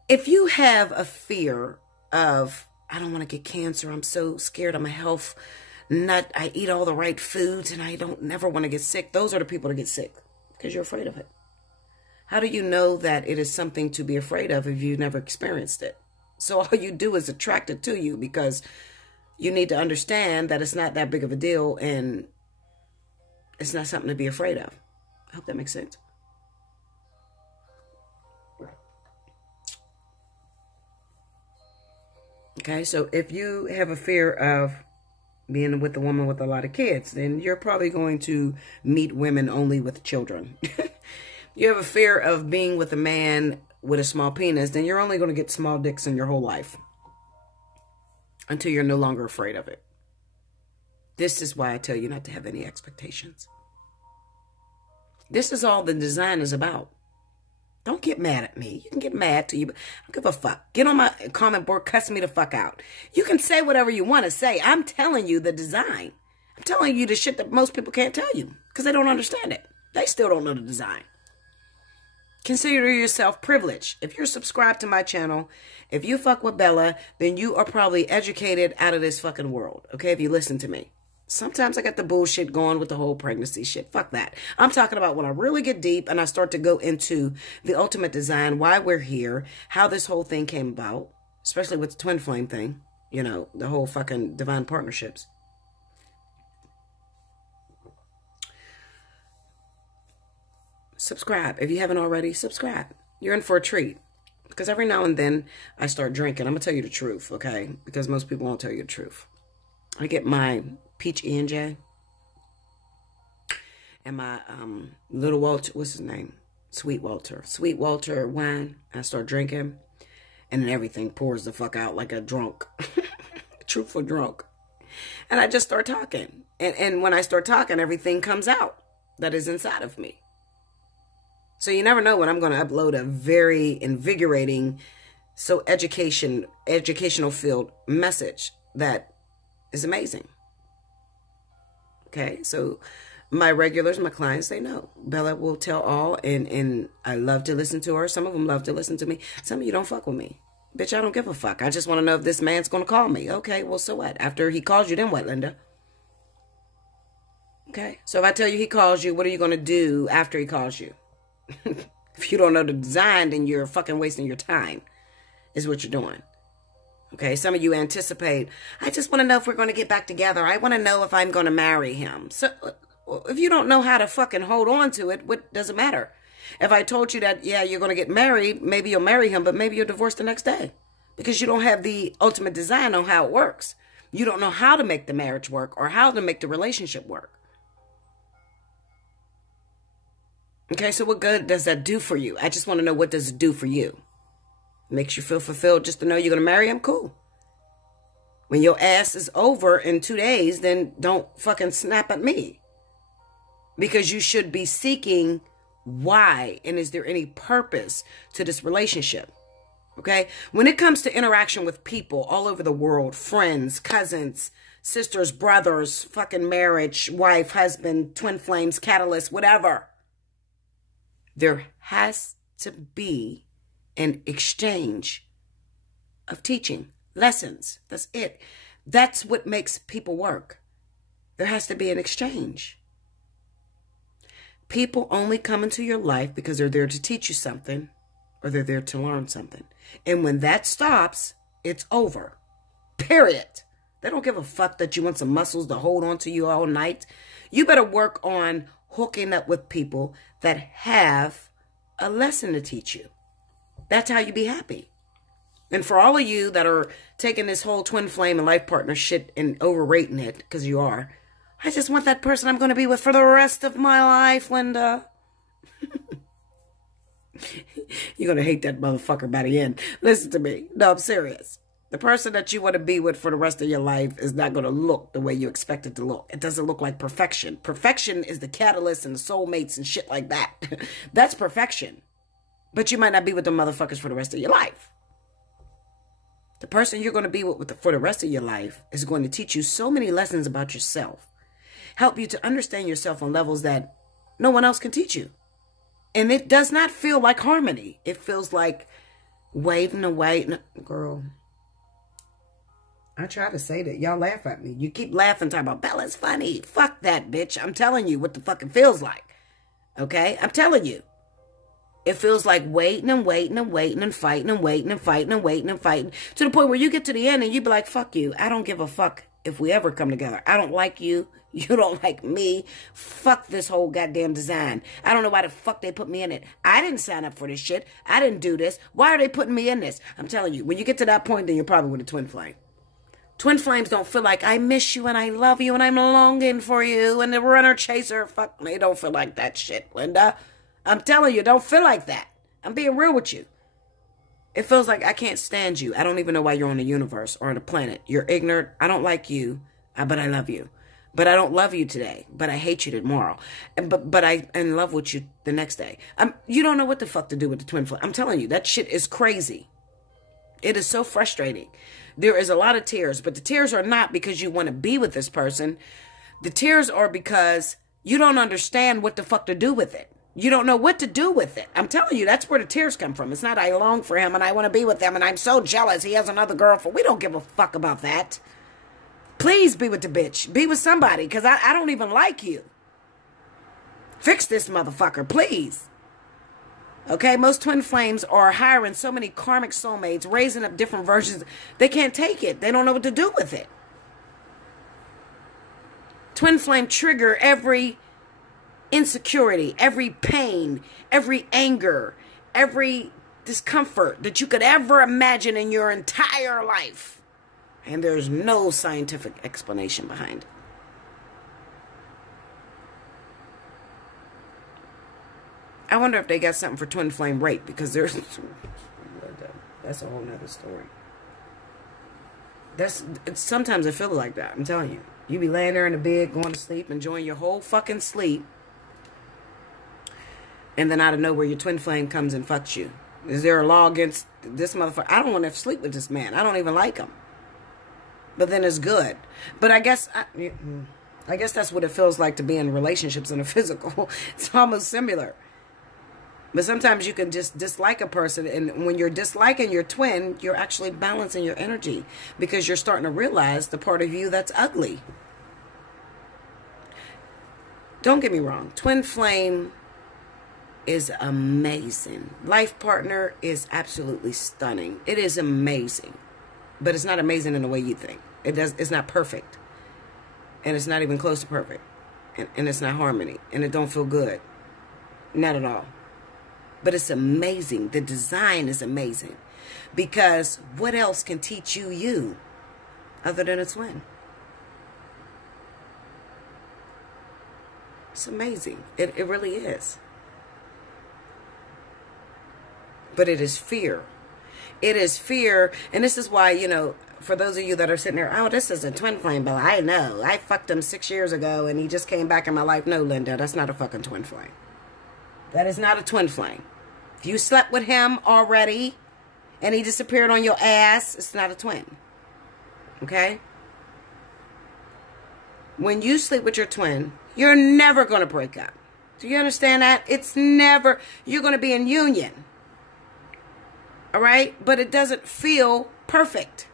If you have a fear of, I don't want to get cancer, I'm so scared, I'm a health nut, I eat all the right foods and I don't never want to get sick. Those are the people that get sick because you're afraid of it. How do you know that it is something to be afraid of if you've never experienced it? So all you do is attract it to you because you need to understand that it's not that big of a deal and it's not something to be afraid of. I hope that makes sense. Okay, so if you have a fear of being with a woman with a lot of kids, then you're probably going to meet women only with children. You have a fear of being with a man with a small penis, then you're only going to get small dicks in your whole life until you're no longer afraid of it. This is why I tell you not to have any expectations. This is all the design is about. Don't get mad at me. You can get mad to you, but I don't give a fuck. Get on my comment board, cuss me the fuck out. You can say whatever you want to say. I'm telling you the design. I'm telling you the shit that most people can't tell you because they don't understand it. They still don't know the design. Consider yourself privileged. If you're subscribed to my channel, if you fuck with Bella, then you are probably educated out of this fucking world. Okay, if you listen to me. Sometimes I got the bullshit going with the whole pregnancy shit. Fuck that. I'm talking about when I really get deep and I start to go into the ultimate design, why we're here, how this whole thing came about, especially with the twin flame thing, you know, the whole fucking divine partnerships. Subscribe. If you haven't already, subscribe. You're in for a treat. Because every now and then I start drinking. I'm going to tell you the truth, okay? Because most people won't tell you the truth. I get my peach E&J and my little Walter, what's his name? Sweet Walter wine. I start drinking and then everything pours the fuck out like a drunk. Truthful drunk. And I just start talking. And when I start talking, everything comes out that is inside of me. So you never know when I'm going to upload a very invigorating, so educational field message that is amazing. Okay, so my regulars, my clients, they know. Bella will tell all, and I love to listen to her. Some of them love to listen to me. Some of you don't fuck with me. Bitch, I don't give a fuck. I just want to know if this man's going to call me. Okay, well, so what? After he calls you, then what, Linda? Okay, so if I tell you he calls you, what are you going to do after he calls you? If you don't know the design, then you're fucking wasting your time, is what you're doing. Okay, some of you anticipate, I just want to know if we're going to get back together. I want to know if I'm going to marry him. So if you don't know how to fucking hold on to it, what does it matter? If I told you that, yeah, you're going to get married, maybe you'll marry him, but maybe you'll divorce the next day. Because you don't have the ultimate design on how it works. You don't know how to make the marriage work or how to make the relationship work. Okay, so what good does that do for you? I just want to know, what does it do for you? Makes you feel fulfilled just to know you're going to marry him? Cool. When your ass is over in 2 days, then don't fucking snap at me. Because you should be seeking why, and is there any purpose to this relationship? Okay? When it comes to interaction with people all over the world, friends, cousins, sisters, brothers, fucking marriage, wife, husband, twin flames, catalyst, whatever. There has to be an exchange of teaching, lessons. That's it. That's what makes people work. There has to be an exchange. People only come into your life because they're there to teach you something or they're there to learn something. And when that stops, it's over. Period. They don't give a fuck that you want some muscles to hold on to you all night. You better work on hooking up with people that have a lesson to teach you. That's how you be happy. And for all of you that are taking this whole twin flame and life partner shit and overrating it, because you are, I just want that person I'm going to be with for the rest of my life, Linda. You're going to hate that motherfucker by the end. Listen to me. No, I'm serious. The person that you want to be with for the rest of your life is not going to look the way you expect it to look. It doesn't look like perfection. Perfection is the catalyst and the soulmates and shit like that. That's perfection. But you might not be with the motherfuckers for the rest of your life. The person you're going to be with for the rest of your life is going to teach you so many lessons about yourself. Help you to understand yourself on levels that no one else can teach you. And it does not feel like harmony. It feels like waving away. No, girl. I try to say that. Y'all laugh at me. You keep laughing, talking about, Bella's funny. Fuck that, bitch. I'm telling you what the fucking feels like. Okay? I'm telling you. It feels like waiting and waiting and waiting and fighting and waiting and fighting and waiting and fighting. To the point where you get to the end and you be like, fuck you. I don't give a fuck if we ever come together. I don't like you. You don't like me. Fuck this whole goddamn design. I don't know why the fuck they put me in it. I didn't sign up for this shit. I didn't do this. Why are they putting me in this? I'm telling you, when you get to that point, then you're probably with a twin flame. Twin flames don't feel like I miss you and I love you and I'm longing for you and the runner chaser. Fuck, they don't feel like that shit, Linda. I'm telling you, don't feel like that. I'm being real with you. It feels like I can't stand you. I don't even know why you're on the universe or on the planet. You're ignorant. I don't like you, but I love you. But I don't love you today, but I hate you tomorrow. But I'm in love with you the next day. You don't know what the fuck to do with the twin flame. I'm telling you, that shit is crazy. It is so frustrating. There is a lot of tears, but the tears are not because you want to be with this person. The tears are because you don't understand what the fuck to do with it. You don't know what to do with it. I'm telling you, that's where the tears come from. It's not I long for him and I want to be with him and I'm so jealous he has another girlfriend. We don't give a fuck about that. Please be with the bitch. Be with somebody, because I don't even like you. Fix this motherfucker, please. Okay, most twin flames are hiring so many karmic soulmates, raising up different versions. They can't take it. They don't know what to do with it. Twin flame trigger every insecurity, every pain, every anger, every discomfort that you could ever imagine in your entire life. And there's no scientific explanation behind it. I wonder if they got something for twin flame rape, because there's... That's a whole nother story. Sometimes I feel like that, I'm telling you. You be laying there in the bed, going to sleep, enjoying your whole fucking sleep. And then out of nowhere, your twin flame comes and fucks you. Is there a law against this motherfucker? I don't want to sleep with this man. I don't even like him. But then it's good. But I guess that's what it feels like to be in relationships in a physical. It's almost similar. But sometimes you can just dislike a person. And when you're disliking your twin, you're actually balancing your energy. Because you're starting to realize the part of you that's ugly. Don't get me wrong. Twin flame is amazing. Life partner is absolutely stunning. It is amazing. But it's not amazing in the way you think. It's not perfect. And it's not even close to perfect. And it's not harmony. And it don't feel good. Not at all. But it's amazing. The design is amazing. Because what else can teach you other than a twin? It's amazing. It really is. But it is fear. It is fear. And this is why, you know, for those of you that are sitting there, oh, this is a twin flame, but I know. I fucked him 6 years ago and he just came back in my life. No, Linda, that's not a fucking twin flame. That is not a twin flame. If you slept with him already and he disappeared on your ass, it's not a twin. Okay? When you sleep with your twin, you're never going to break up. Do you understand that? It's never, you're going to be in union. All right? But it doesn't feel perfect.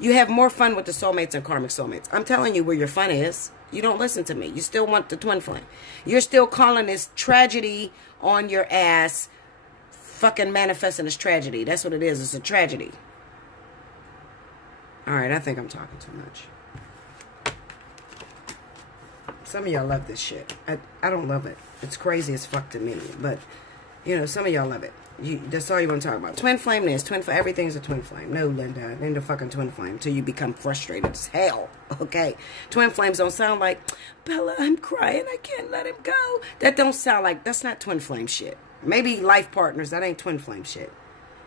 You have more fun with the soulmates and karmic soulmates. I'm telling you where your fun is. You don't listen to me. You still want the twin flame. You're still calling this tragedy on your ass fucking manifesting as tragedy. That's what it is. It's a tragedy. All right, I think I'm talking too much. Some of y'all love this shit. I don't love it. It's crazy as fuck to me. But, you know, some of y'all love it. That's all you want to talk about. Twin flame this, twin flame, everything's a twin flame. No, Linda, it ain't a fucking twin flame until you become frustrated as hell. Okay? Twin flames don't sound like, Bella, I'm crying, I can't let him go. That don't sound like, that's not twin flame shit. Maybe life partners, that ain't twin flame shit.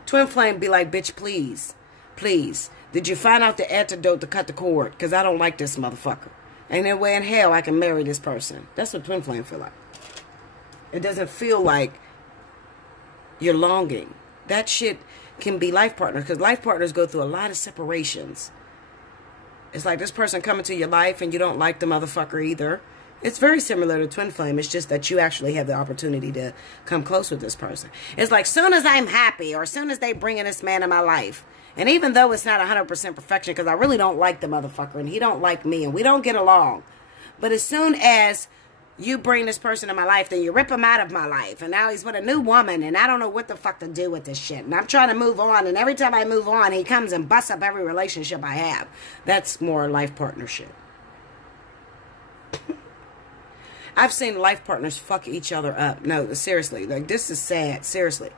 Twin flame be like, bitch, please, please, did you find out the antidote to cut the cord? Because I don't like this motherfucker. Ain't no way in hell I can marry this person. That's what twin flame feel like. It doesn't feel like you're longing. That shit can be life partners, because life partners go through a lot of separations. It's like this person coming to your life and you don't like the motherfucker either. It's very similar to twin flame. It's just that you actually have the opportunity to come close with this person. It's like soon as I'm happy or as soon as they bring in this man in my life, and even though it's not 100% perfection, because I really don't like the motherfucker and he don't like me and we don't get along, but as soon as you bring this person in my life, then you rip him out of my life. And now he's with a new woman, and I don't know what the fuck to do with this shit. And I'm trying to move on, and every time I move on, he comes and busts up every relationship I have. That's more life partnership. I've seen life partners fuck each other up. No, seriously. Like, this is sad. Seriously.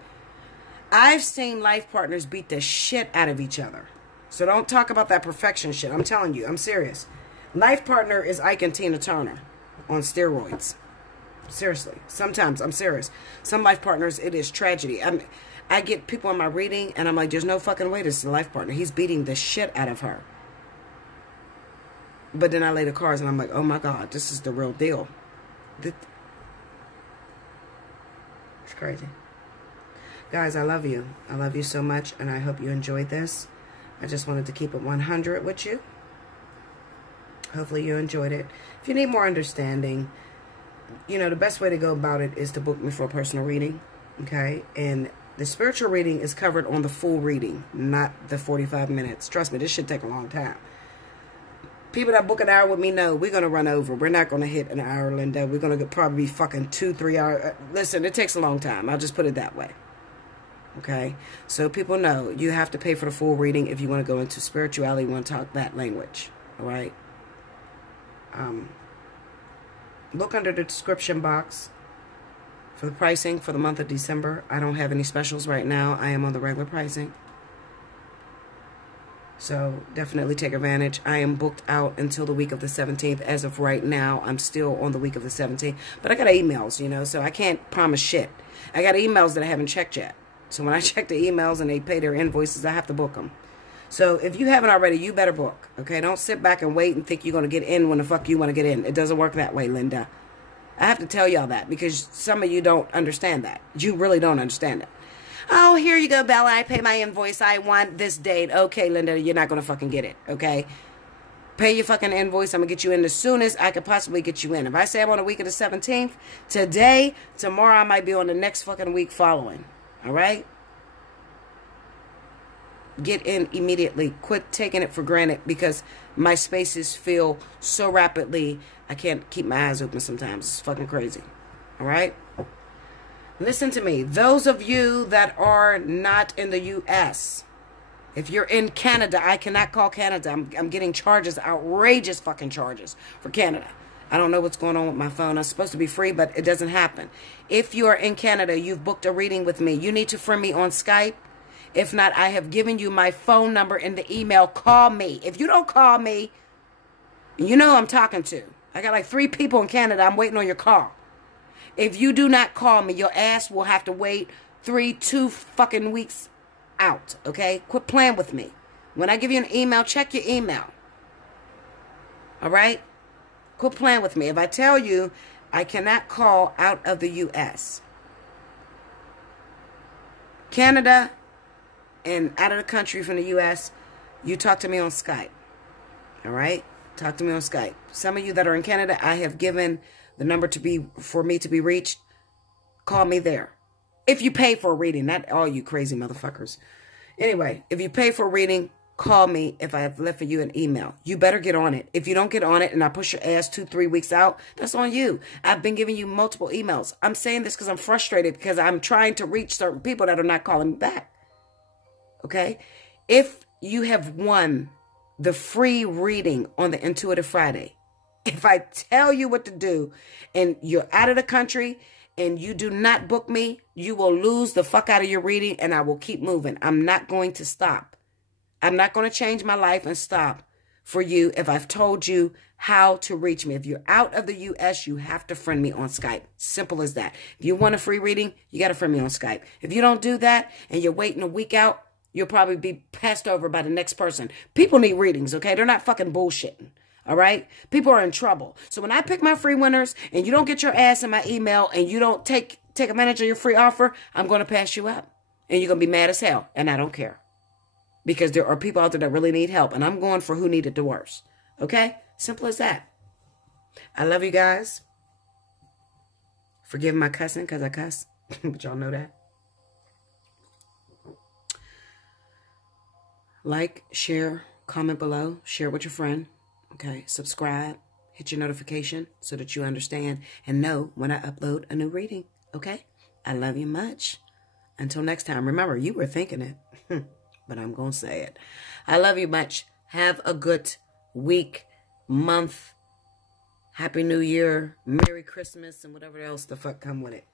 I've seen life partners beat the shit out of each other. So don't talk about that perfection shit. I'm telling you. I'm serious. Life partner is Ike and Tina Turner on steroids. Seriously. Sometimes, I'm serious. Some life partners, it is tragedy. I get people in my reading, and I'm like, there's no fucking way this is a life partner. He's beating the shit out of her. But then I lay the cards, and I'm like, oh my God, this is the real deal. It's crazy. Guys, I love you. I love you so much, and I hope you enjoyed this. I just wanted to keep it 100 with you. Hopefully you enjoyed it. If you need more understanding, you know, the best way to go about it is to book me for a personal reading, okay? And the spiritual reading is covered on the full reading, not the 45 minutes. Trust me, this should take a long time. People that book an hour with me know we're going to run over. We're not going to hit an hour, Linda. We're going to probably be fucking 2-3 hours. Listen, it takes a long time. I'll just put it that way. Okay? So people know you have to pay for the full reading if you want to go into spirituality, you want to talk that language. All right? Look under the description box for the pricing for the month of December. I don't have any specials right now. I am on the regular pricing. So definitely take advantage. I am booked out until the week of the 17th. As of right now, I'm still on the week of the 17th. But I got emails, you know, so I can't promise shit. I got emails that I haven't checked yet. So when I check the emails and they pay their invoices, I have to book them. So if you haven't already, you better book. Okay, don't sit back and wait and think you're going to get in when the fuck you want to get in. It doesn't work that way, Linda. I have to tell y'all that because some of you don't understand that. You really don't understand that. Oh, here you go, Bella. I pay my invoice. I want this date. Okay, Linda, you're not going to fucking get it, okay? Pay your fucking invoice. I'm going to get you in as soon as I could possibly get you in. If I say I'm on the week of the 17th, today, tomorrow I might be on the next fucking week following, all right? Get in immediately. Quit taking it for granted because my spaces fill so rapidly, I can't keep my eyes open sometimes. It's fucking crazy, all right? Listen to me. Those of you that are not in the U.S., if you're in Canada, I cannot call Canada. I'm getting charges, outrageous fucking charges for Canada. I don't know what's going on with my phone. I'm supposed to be free, but it doesn't happen. If you are in Canada, you've booked a reading with me. You need to friend me on Skype. If not, I have given you my phone number in the email. Call me. If you don't call me, you know who I'm talking to. I got like 3 people in Canada. I'm waiting on your call. If you do not call me, your ass will have to wait 2 fucking weeks out, okay? Quit playing with me. When I give you an email, check your email. All right? Quit playing with me. If I tell you I cannot call out of the U.S., Canada, and out of the country from the U.S., you talk to me on Skype. All right? Talk to me on Skype. Some of you that are in Canada, I have given the number for me to be reached. Call me there. If you pay for a reading, not all you crazy motherfuckers. Anyway, if you pay for a reading, call me if I have left for you an email. You better get on it. If you don't get on it and I push your ass 2-3 weeks out, that's on you. I've been giving you multiple emails. I'm saying this because I'm frustrated because I'm trying to reach certain people that are not calling me back. Okay? If you have won the free reading on the Intuitive Friday, if I tell you what to do and you're out of the country and you do not book me, you will lose the fuck out of your reading and I will keep moving. I'm not going to stop. I'm not going to change my life and stop for you if I've told you how to reach me. If you're out of the U.S., you have to friend me on Skype. Simple as that. If you want a free reading, you got to friend me on Skype. If you don't do that and you're waiting a week out, you'll probably be passed over by the next person. People need readings, okay? They're not fucking bullshitting. All right? People are in trouble. So when I pick my free winners and you don't get your ass in my email and you don't take advantage of your free offer, I'm going to pass you up. And you're going to be mad as hell. And I don't care. Because there are people out there that really need help. And I'm going for who needed the worst. Okay? Simple as that. I love you guys. Forgive my cussing because I cuss. But y'all know that. Like, share, comment below. Share with your friend. Okay, subscribe, hit your notification so that you understand and know when I upload a new reading. Okay, I love you much. Until next time, remember, you were thinking it, but I'm going to say it. I love you much. Have a good week, month, Happy New Year, Merry Christmas, and whatever else the fuck come with it.